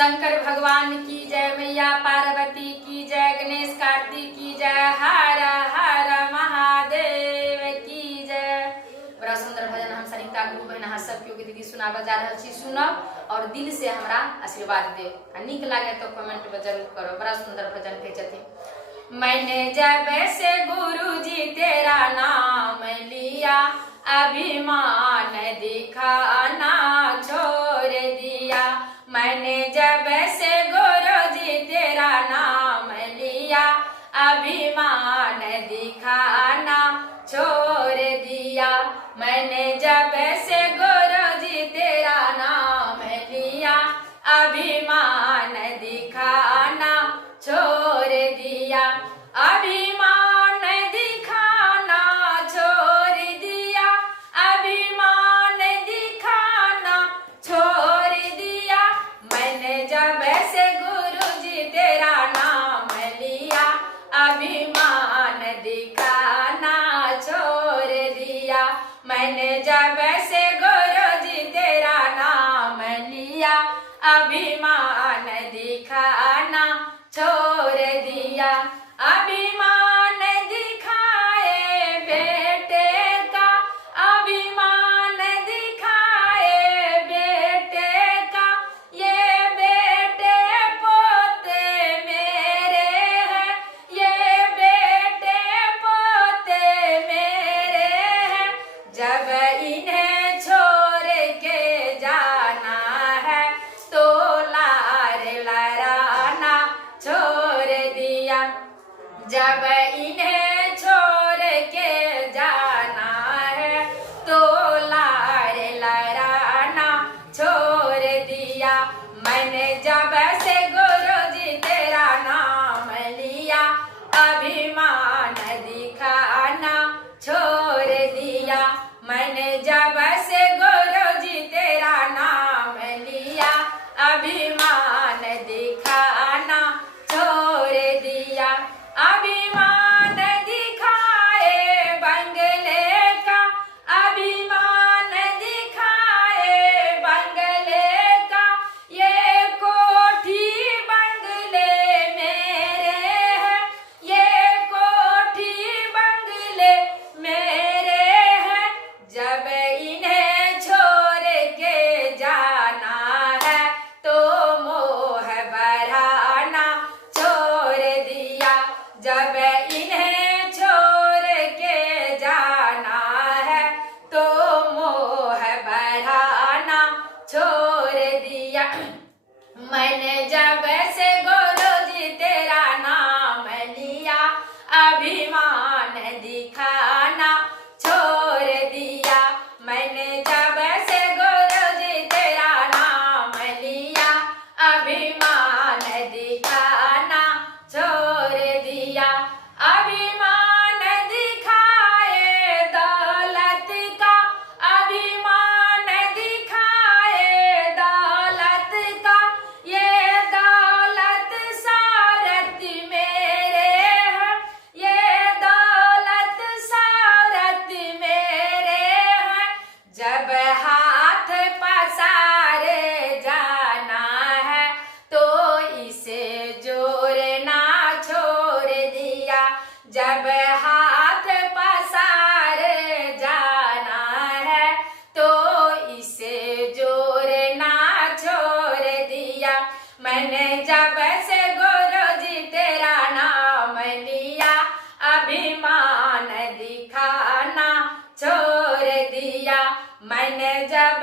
शंकर भगवान की जय, मैया पार्वती की जय, गणेश कार्तिक की जय, हर हर महादेव की जय। बड़ा सुंदर भजन हम सरिता गुरु बहन सब क्यों दीदी सुना बजा रहा छी, सुनब और दिल से हमरा आशीर्वाद दे। निक लागे तो कमेंट में जरूर करो। बड़ा सुंदर भजन के छथिन। मैंने जब से गुरु जी तेरा नाम लिया, अभिमान दिखाना छोड़ दिया। मैंने जब से गुरु जी तेरा नाम लिया, अभिमान दिखाना छोड़ दिया। मैंने जब से गुरु जी तेरा नाम लिया, अभिमान दिखाना छोड़ दिया। अभिमान दिखाना छोड़ दिया, अभिमान दिखाना छोड़ दिया। मैंने जब से गुरु जी तेरा नाम लिया, अभिमान दिखाना छोड़ दिया। मैंने जब से गुरु जी तेरा नाम लिया, अभिमान दिखाना छोड़ दिया। अभिमान दिखाए बेटे का, अभिमान दिखाए बेटे का, ये बेटे पोते मेरे हैं, ये बेटे पोते मेरे हैं। जब इन्हें छोड़ के जाना है तो लार लड़ाना छोड़ दिया। जब इन्हें छोड़ के जाना है तो लार लड़ाना छोड़ दिया। मैंने जब से गुरु जी तेरा नाम लिया, अभिमान दिखाना छोड़ दिया। मैंने जब से गुरु जी तेरा नाम लिया, अभिमान दिखाना छोड़ दिया। अभिमान दिखाए बंगले का, अभिमान दिखाए बंगले का, ये कोठी बंगले मेरे हैं, ये कोठी बंगले मेरे हैं। जब इन्हें छोड़ के जाना है तो मोह बढ़ाना छोड़ दिया। जब इन्हें छोड़ के जाना है तो मोह बढ़ाना छोड़ दिया। मैंने जब से गुरु जी तेरा नाम लिया, अभिमान दिखाना छोड़ दिया। मैंने जब से गुरु जी तेरा नाम लिया, अभिमान दिखाना छोड़ दिया। अभिमान दिखाए दौलत का, अभिमान दिखाए दौलत का, ये दौलत सारथ मेरे हैं, ये दौलत सारथ मेरे हैं। जब हाथ पसारे जाना है तो इसे जोड़ना छोड़ दिया। जब हाथ पसारे जाना है तो इसे जोड़ना छोड़ दिया। मैंने जब से गुरु जी तेरा नाम लिया, अभिमान दिखाना छोड़ दिया। मैंने जब